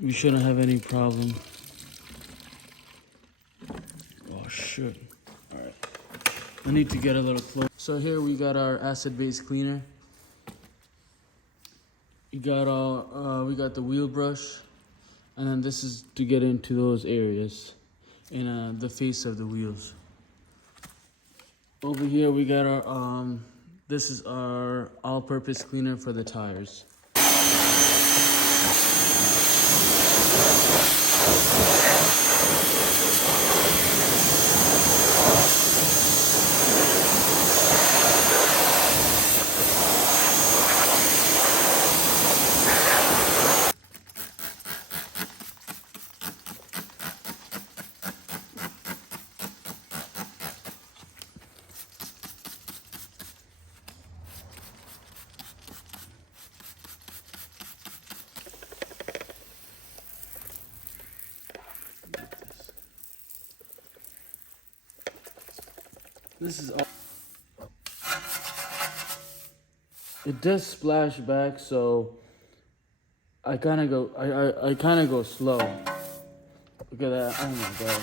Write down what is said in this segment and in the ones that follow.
We shouldn't have any problem. Oh shit. Alright. I need to get a little close. So here we got our acid-based cleaner. We got the wheel brush, and then this is to get into those areas in the face of the wheels. Over here we got our this is our all-purpose cleaner for the tires. This is all. It does splash back, so I kind of go slow. Look at that! Oh my god!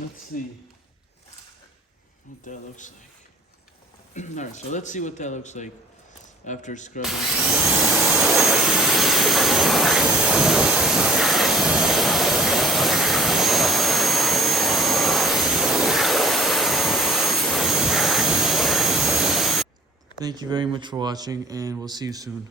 Let's see what that looks like. Alright, so let's see what that looks like after scrubbing. Thank you very much for watching, and we'll see you soon.